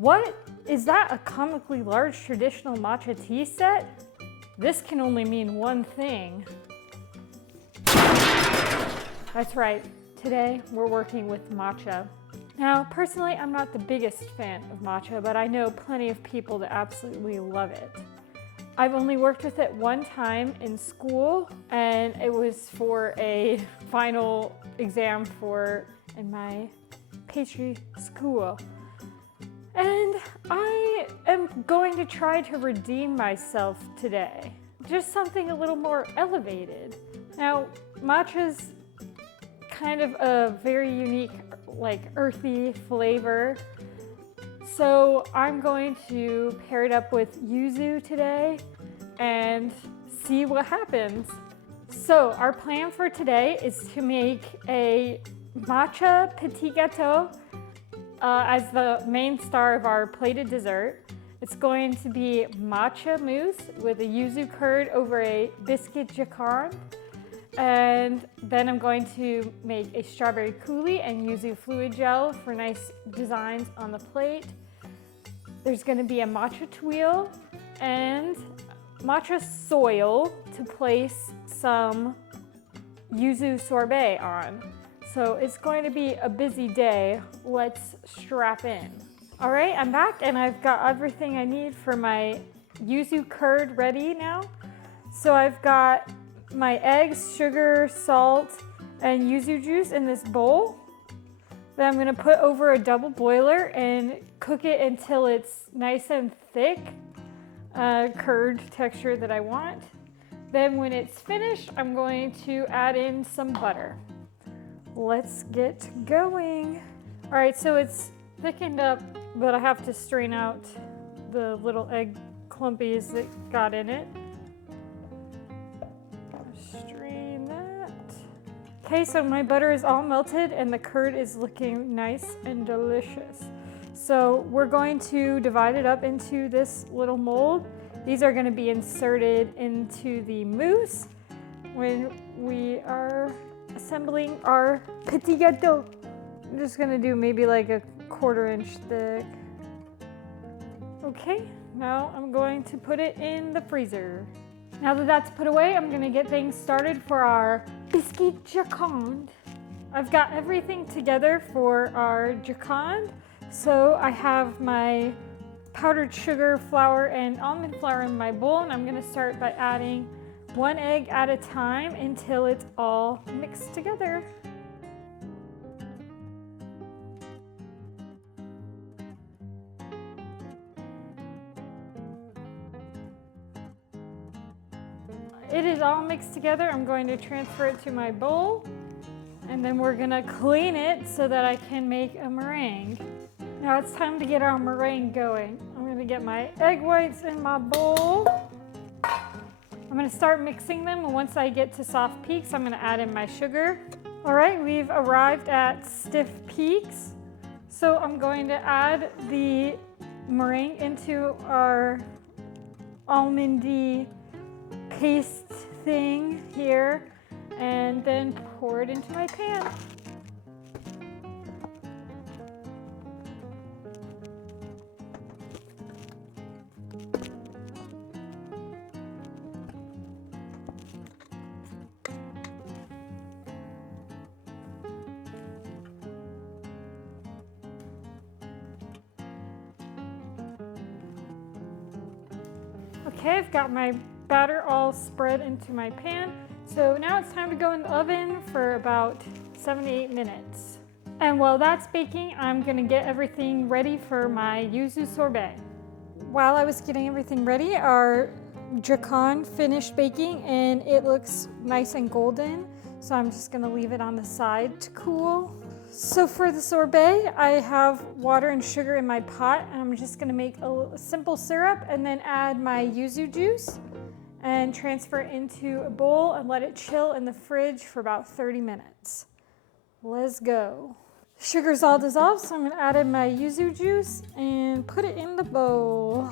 What? Is that a comically large traditional matcha tea set? This can only mean one thing. That's right, today we're working with matcha. Now, personally, I'm not the biggest fan of matcha, but I know plenty of people that absolutely love it. I've only worked with it one time in school, and it was for a final exam in my pastry school. And I am going to try to redeem myself today. Just something a little more elevated. Now, matcha's kind of a very unique, like earthy flavor. So I'm going to pair it up with yuzu today and see what happens. So our plan for today is to make a matcha petit gâteau as the main star of our plated dessert. It's going to be matcha mousse with a yuzu curd over a biscuit joconde. And then I'm going to make a strawberry coulis and Yuzu Fluid Gel for nice designs on the plate. There's going to be a matcha tuile and matcha soil to place some yuzu sorbet on. So it's going to be a busy day. Let's strap in. All right, I'm back and I've got everything I need for my yuzu curd ready now. So I've got my eggs, sugar, salt, and yuzu juice in this bowl that I'm gonna put over a double boiler and cook it until it's nice and thick, curd texture that I want. Then when it's finished, I'm going to add in some butter. Let's get going. All right, so it's thickened up, but I have to strain out the little egg clumpies that got in it. Strain that. Okay, so my butter is all melted and the curd is looking nice and delicious. So we're going to divide it up into this little mold. These are going to be inserted into the mousse when we are assembling our petit gâteau. I'm just going to do maybe like a 1/4 inch thick. Okay, now I'm going to put it in the freezer. Now that that's put away, I'm gonna get things started for our biscuit joconde. I've got everything together for our joconde. So I have my powdered sugar, flour, and almond flour in my bowl, and I'm gonna start by adding 1 egg at a time until it's all mixed together. It is all mixed together. I'm going to transfer it to my bowl, and then we're gonna clean it so that I can make a meringue. Now it's time to get our meringue going. I'm gonna get my egg whites in my bowl. I'm gonna start mixing them, and once I get to soft peaks, I'm gonna add in my sugar. All right, we've arrived at stiff peaks. So I'm going to add the meringue into our almondy paste thing here, and then pour it into my pan. Okay, I've got my batter all spread into my pan. So now it's time to go in the oven for about 7 to 8 minutes. And while that's baking, I'm gonna get everything ready for my yuzu sorbet. While I was getting everything ready, our joconde finished baking and it looks nice and golden. So I'm just gonna leave it on the side to cool. So for the sorbet, I have water and sugar in my pot, and I'm just gonna make a simple syrup and then add my yuzu juice and transfer it into a bowl and let it chill in the fridge for about 30 minutes. Let's go. Sugar's all dissolved, so I'm gonna add in my yuzu juice and put it in the bowl.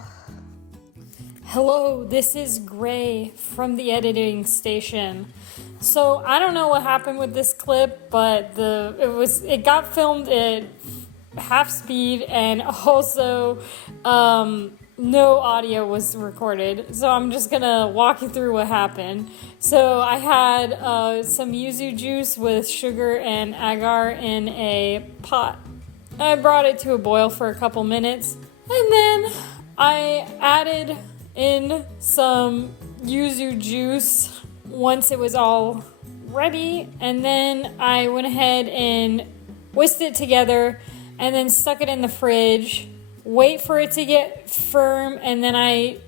Hello, this is Gray from the editing station. So I don't know what happened with this clip, but it got filmed at half speed, and also no audio was recorded. So I'm just gonna walk you through what happened. So I had some Yuzu juice with sugar and agar in a pot. I brought it to a boil for a couple minutes, and then I added in some Yuzu juice once it was all ready, and then I went ahead and whisked it together and then stuck it in the fridge, wait for it to get firm, and then I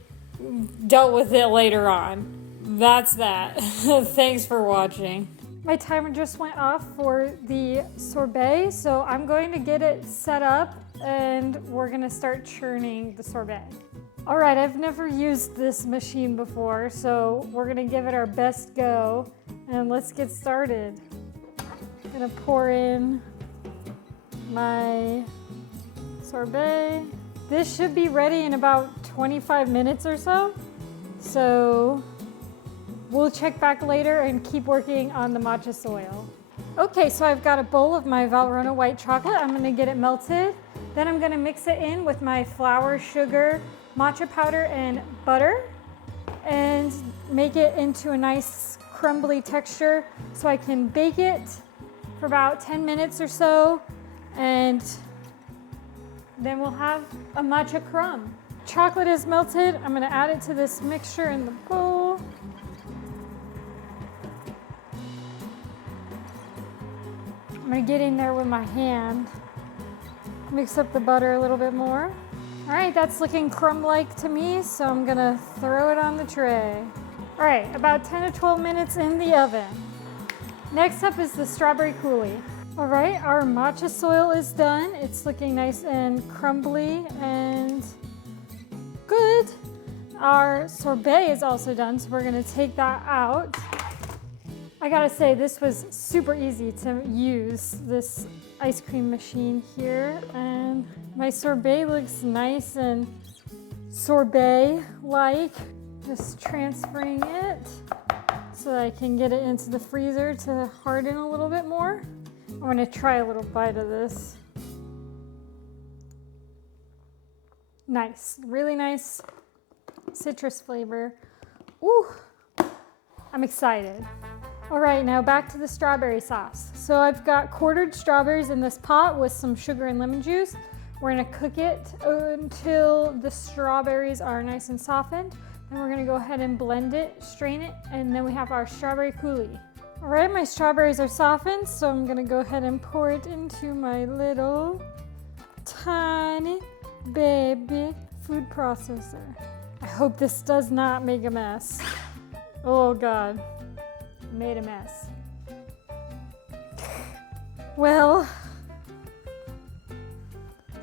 dealt with it later on. That's that. Thanks for watching. My timer just went off for the sorbet, so I'm going to get it set up and we're gonna start churning the sorbet. All right, I've never used this machine before, so we're gonna give it our best go and let's get started. I'm gonna pour in my sorbet. This should be ready in about 25 minutes or so. So we'll check back later and keep working on the matcha soil. Okay, so I've got a bowl of my Valrhona white chocolate. I'm gonna get it melted. Then I'm gonna mix it in with my flour, sugar, matcha powder, and butter, and make it into a nice crumbly texture so I can bake it for about 10 minutes or so, and then we'll have a matcha crumb. Chocolate is melted. I'm gonna add it to this mixture in the bowl. I'm gonna get in there with my hand, mix up the butter a little bit more. All right, that's looking crumb-like to me, so I'm gonna throw it on the tray. All right, about 10 to 12 minutes in the oven. Next up is the strawberry coulis. All right, our matcha soil is done. It's looking nice and crumbly and good. Our sorbet is also done, so we're gonna take that out. I gotta say, this was super easy to use, this ice cream machine here, and my sorbet looks nice and sorbet-like. Just transferring it so that I can get it into the freezer to harden a little bit more. I'm gonna try a little bite of this. Nice, really nice citrus flavor. Ooh, I'm excited. All right, now back to the strawberry sauce. So I've got quartered strawberries in this pot with some sugar and lemon juice. We're gonna cook it until the strawberries are nice and softened. Then we're gonna go ahead and blend it, strain it, and then we have our strawberry coulis. All right, my strawberries are softened, so I'm gonna go ahead and pour it into my little tiny baby food processor. I hope this does not make a mess. Oh God. Made a mess. Well,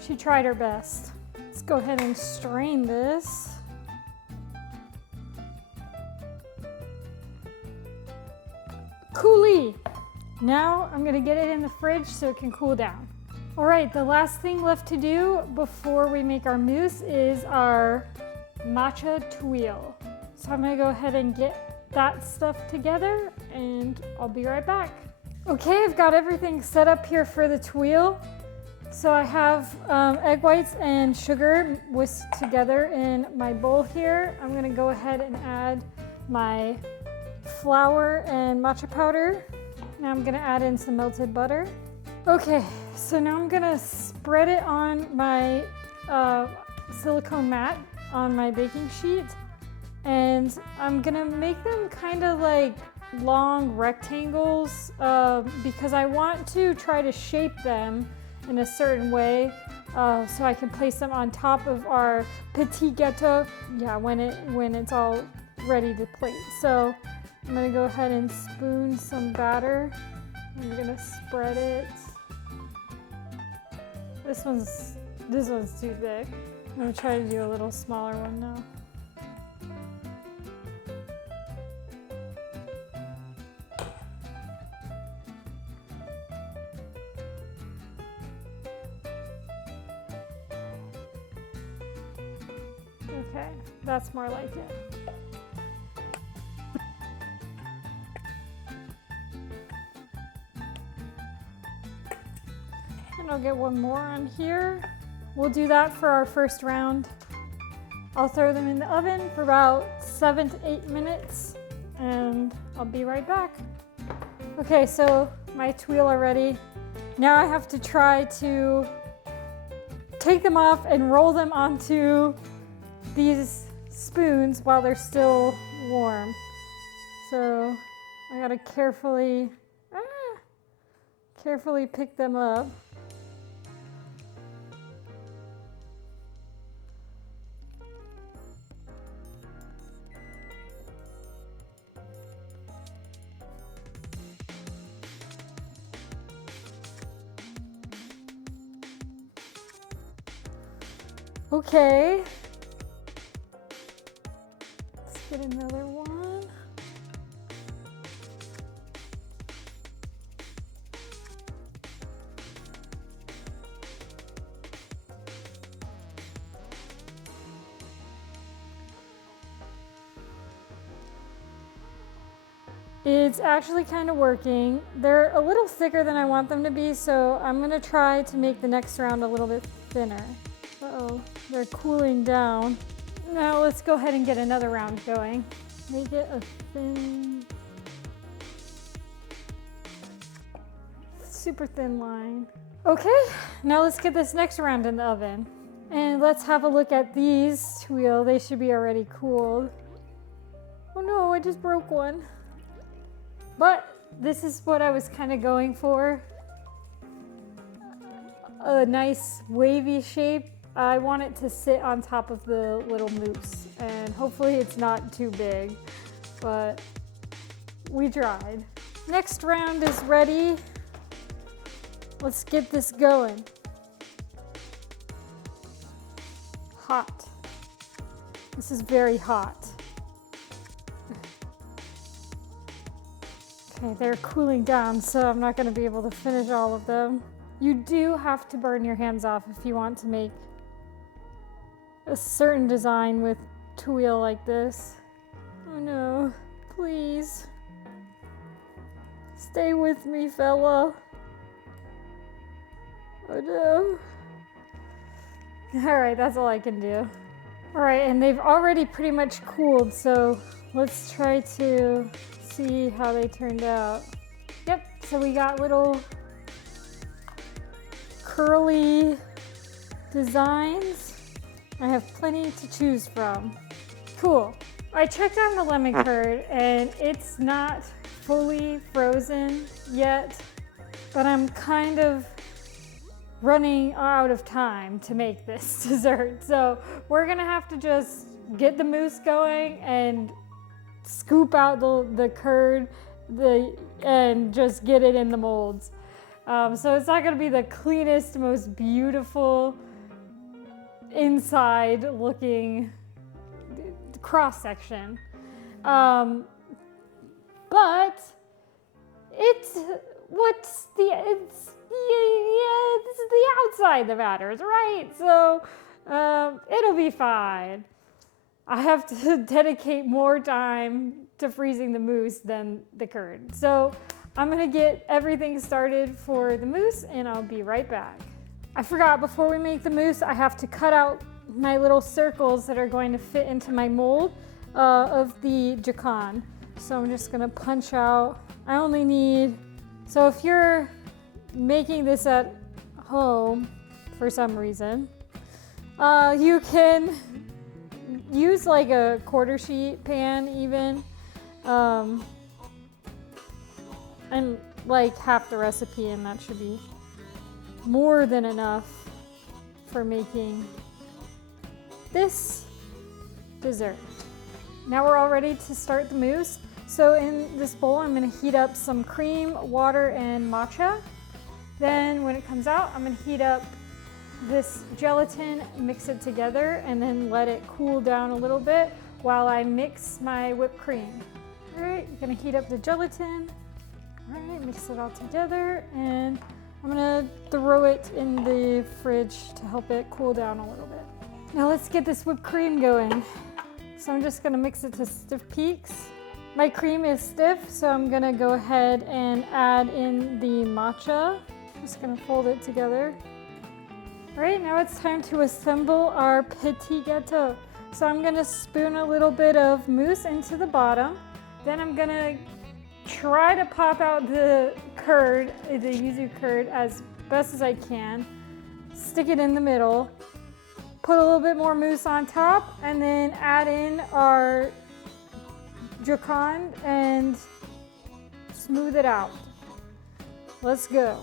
she tried her best. Let's go ahead and strain this. Coulis. Now I'm gonna get it in the fridge so it can cool down. All right, the last thing left to do before we make our mousse is our matcha tuile. So I'm gonna go ahead and get that stuff together and I'll be right back. Okay, I've got everything set up here for the tuile. So I have egg whites and sugar whisked together in my bowl here. I'm gonna go ahead and add my flour and matcha powder. Now I'm gonna add in some melted butter. Okay, so now I'm gonna spread it on my silicone mat on my baking sheet. And I'm gonna make them kind of like long rectangles because I want to try to shape them in a certain way so I can place them on top of our petit gâteau. Yeah, when it's all ready to plate. So I'm gonna go ahead and spoon some batter. I'm gonna spread it. This one's too thick. I'm gonna try to do a little smaller one now. Okay, that's more like it. and I'll get one more on here. We'll do that for our first round. I'll throw them in the oven for about 7 to 8 minutes and I'll be right back. Okay, so my tuile are ready. Now I have to try to take them off and roll them onto these spoons while they're still warm. So I gotta carefully pick them up. Okay. Let's get another one. It's actually kind of working. They're a little thicker than I want them to be, so I'm gonna try to make the next round a little bit thinner. Uh-oh, they're cooling down. Now let's go ahead and get another round going. Make it a thin, super thin line. Okay, now let's get this next round in the oven. And let's have a look at these tuile. They should be already cooled. Oh no, I just broke one. But this is what I was kind of going for. A nice wavy shape. I want it to sit on top of the little mousse, and hopefully it's not too big, but we tried. Next round is ready. Let's get this going. Hot. This is very hot. Okay, they're cooling down, so I'm not going to be able to finish all of them. You do have to burn your hands off if you want to make a certain design with tuile like this. Oh no, please. Stay with me, fella. Oh no. All right, that's all I can do. All right, and they've already pretty much cooled, so let's try to see how they turned out. Yep, so we got little curly designs. I have plenty to choose from. Cool. I checked on the lemon curd and it's not fully frozen yet, but I'm kind of running out of time to make this dessert. So we're gonna have to just get the mousse going and scoop out the curd and just get it in the molds. So it's not gonna be the cleanest, most beautiful inside looking cross section, but it's the outside that matters, right? So it'll be fine. I have to dedicate more time to freezing the mousse than the curd, so I'm gonna get everything started for the mousse and I'll be right back. I forgot, before we make the mousse, I have to cut out my little circles that are going to fit into my mold of the joconde. So I'm just gonna punch out. I only need, so if you're making this at home for some reason, you can use like a quarter sheet pan even, and like half the recipe, and that should be more than enough for making this dessert. Now we're all ready to start the mousse. So in this bowl, I'm gonna heat up some cream, water, and matcha. Then when it comes out, I'm gonna heat up this gelatin, mix it together, and then let it cool down a little bit while I mix my whipped cream. All right, I'm gonna heat up the gelatin. All right, mix it all together, and I'm gonna throw it in the fridge to help it cool down a little bit. Now let's get this whipped cream going. So I'm just gonna mix it to stiff peaks. My cream is stiff, so I'm gonna go ahead and add in the matcha. Just gonna fold it together. All right, now it's time to assemble our petit gâteau. So I'm gonna spoon a little bit of mousse into the bottom. Then I'm gonna try to pop out the curd, the yuzu curd, as best as I can. Stick it in the middle. Put a little bit more mousse on top, and then add in our joconde and smooth it out. Let's go.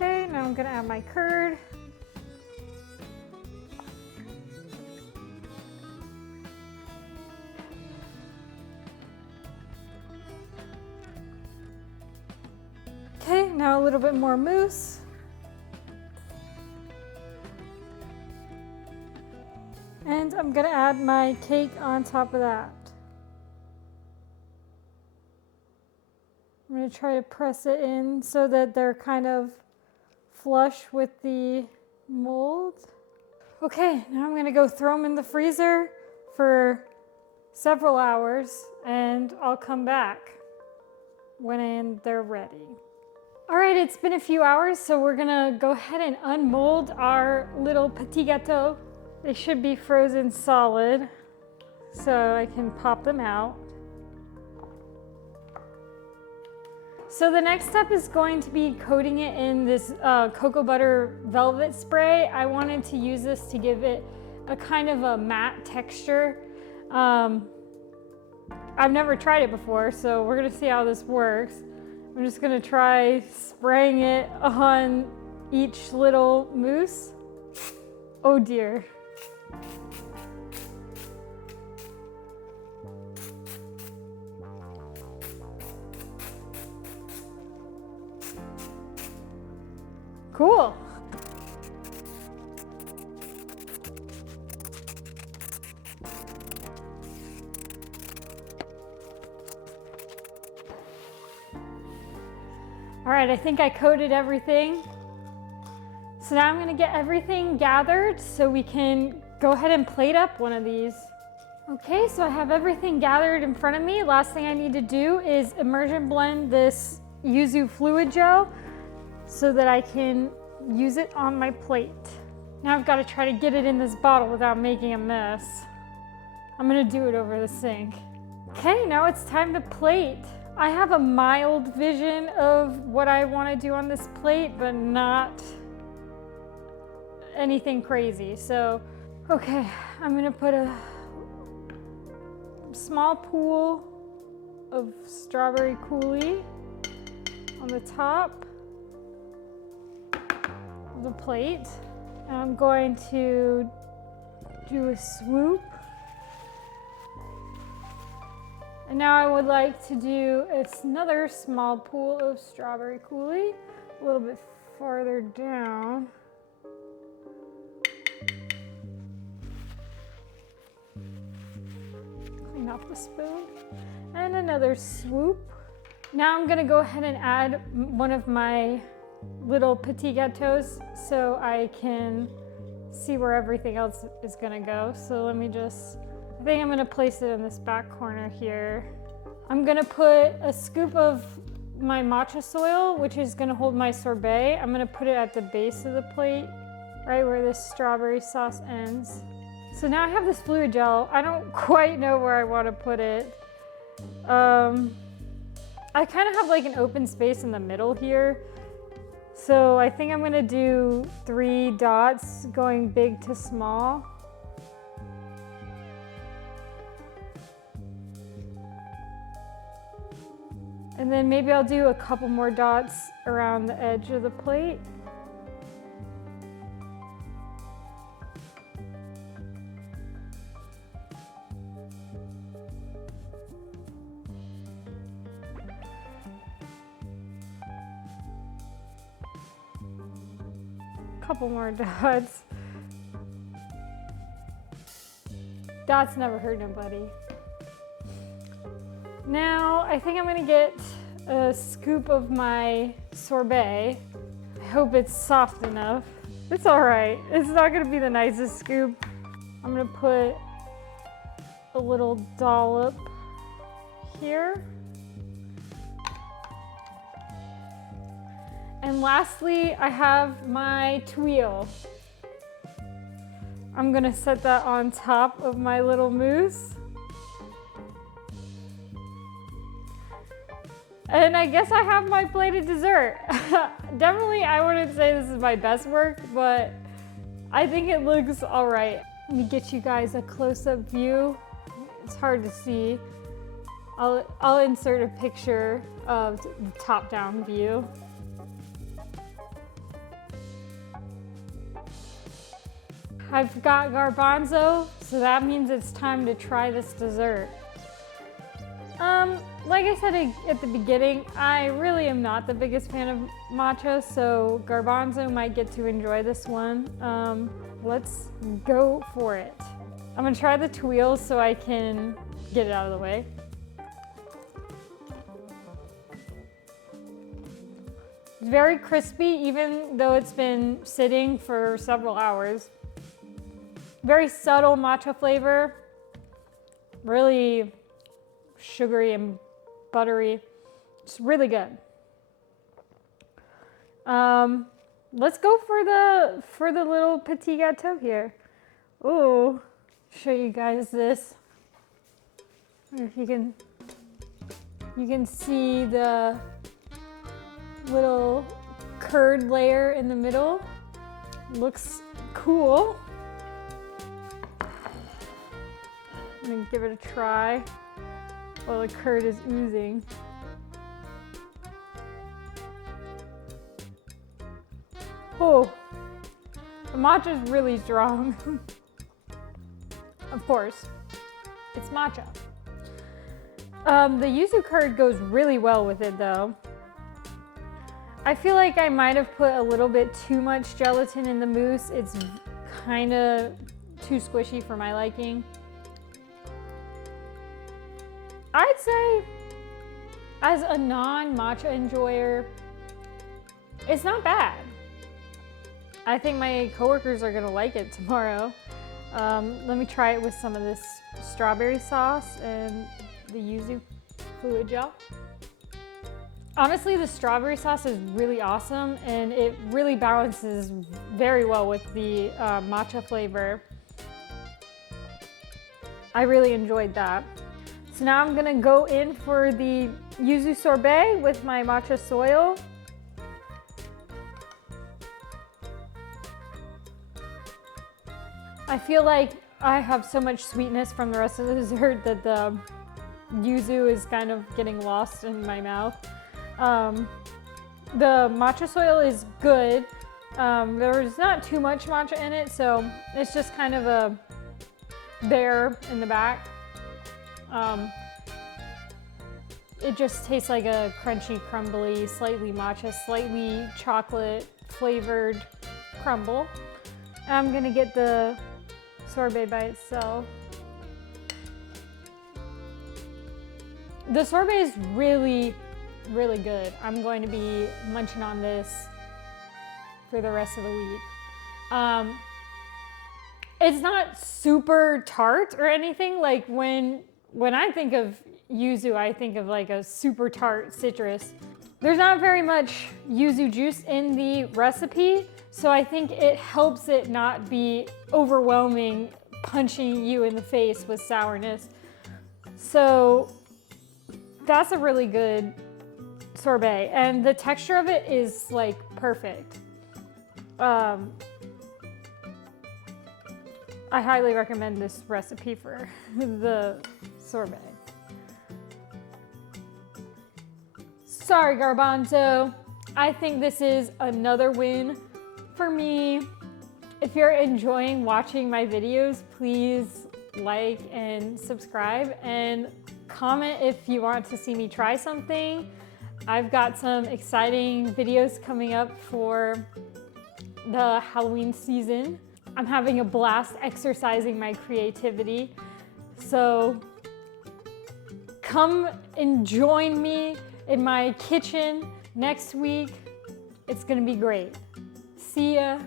Okay, now I'm gonna add my curd. Okay, now a little bit more mousse. And I'm gonna add my cake on top of that. I'm gonna try to press it in so that they're kind of flush with the mold. Okay, now I'm gonna go throw them in the freezer for several hours and I'll come back when they're ready. All right, it's been a few hours, so we're gonna go ahead and unmold our little petit gâteau. They should be frozen solid, so I can pop them out. So the next step is going to be coating it in this cocoa butter velvet spray. I wanted to use this to give it a kind of a matte texture. I've never tried it before, so we're gonna see how this works. I'm just gonna try spraying it on each little mousse. Oh dear. Cool. All right, I think I coated everything. So now I'm gonna get everything gathered so we can go ahead and plate up one of these. Okay, so I have everything gathered in front of me. Last thing I need to do is immersion blend this Yuzu Fluid Gel so that I can use it on my plate. Now I've got to try to get it in this bottle without making a mess. I'm gonna do it over the sink. Okay, now it's time to plate. I have a mild vision of what I want to do on this plate, but not anything crazy. So, okay, I'm gonna put a small pool of strawberry coulis on the top of the plate. And I'm going to do a swoop. And now I would like to do another small pool of strawberry coulis a little bit farther down. Clean off the spoon. And another swoop. Now I'm gonna go ahead and add one of my little petit gâteaux so I can see where everything else is gonna go. So let me just, I think I'm gonna place it in this back corner here. I'm gonna put a scoop of my matcha soil, which is gonna hold my sorbet. I'm gonna put it at the base of the plate, right where this strawberry sauce ends. So now I have this fluid gel. I don't quite know where I wanna put it. I kind of have like an open space in the middle here. So I think I'm gonna do 3 dots going big to small. And then maybe I'll do a couple more dots around the edge of the plate. Couple more dots. Dots never hurt nobody. Now I think I'm gonna get a scoop of my sorbet. I hope it's soft enough. It's all right. It's not gonna be the nicest scoop. I'm gonna put a little dollop here. And lastly, I have my tuile. I'm gonna set that on top of my little mousse. And I guess I have my plated dessert. Definitely, I wouldn't say this is my best work, but I think it looks all right. Let me get you guys a close-up view. It's hard to see. I'll insert a picture of the top-down view. I've got garbanzo, so that means it's time to try this dessert. Like I said at the beginning, I really am not the biggest fan of matcha, so garbanzo might get to enjoy this one. Let's go for it. I'm gonna try the tuile so I can get it out of the way. It's very crispy, even though it's been sitting for several hours. Very subtle matcha flavor, really sugary and buttery. It's really good. Let's go for the little petit gateau here. Ooh, show you guys this. I don't know if you can see the little curd layer in the middle. Looks cool. I'm gonna give it a try while the curd is oozing. Oh, the matcha is really strong. Of course, it's matcha. The yuzu curd goes really well with it though. I feel like I might have put a little bit too much gelatin in the mousse. It's kind of too squishy for my liking. I'd say, as a non-matcha enjoyer, it's not bad. I think my coworkers are gonna like it tomorrow. Let me try it with some of this strawberry sauce and the Yuzu Fluid Gel. Honestly, the strawberry sauce is really awesome and it really balances very well with the matcha flavor. I really enjoyed that. So now I'm gonna go in for the yuzu sorbet with my matcha soil. I feel like I have so much sweetness from the rest of the dessert that the yuzu is kind of getting lost in my mouth. The matcha soil is good. There's not too much matcha in it, so it's just kind of a there in the back. It just tastes like a crunchy, crumbly, slightly matcha, slightly chocolate flavored crumble. I'm gonna get the sorbet by itself. The sorbet is really, really good. I'm going to be munching on this for the rest of the week. It's not super tart or anything. Like when I think of yuzu, I think of like a super tart citrus. There's not very much yuzu juice in the recipe, so I think it helps it not be overwhelming, punching you in the face with sourness. So that's a really good sorbet, and the texture of it is like perfect. I highly recommend this recipe for the sorbet. Sorry, garbanzo. I think this is another win for me. If you're enjoying watching my videos, please like and subscribe and comment if you want to see me try something. I've got some exciting videos coming up for the Halloween season. I'm having a blast exercising my creativity. So come and join me in my kitchen next week. It's gonna be great. See ya.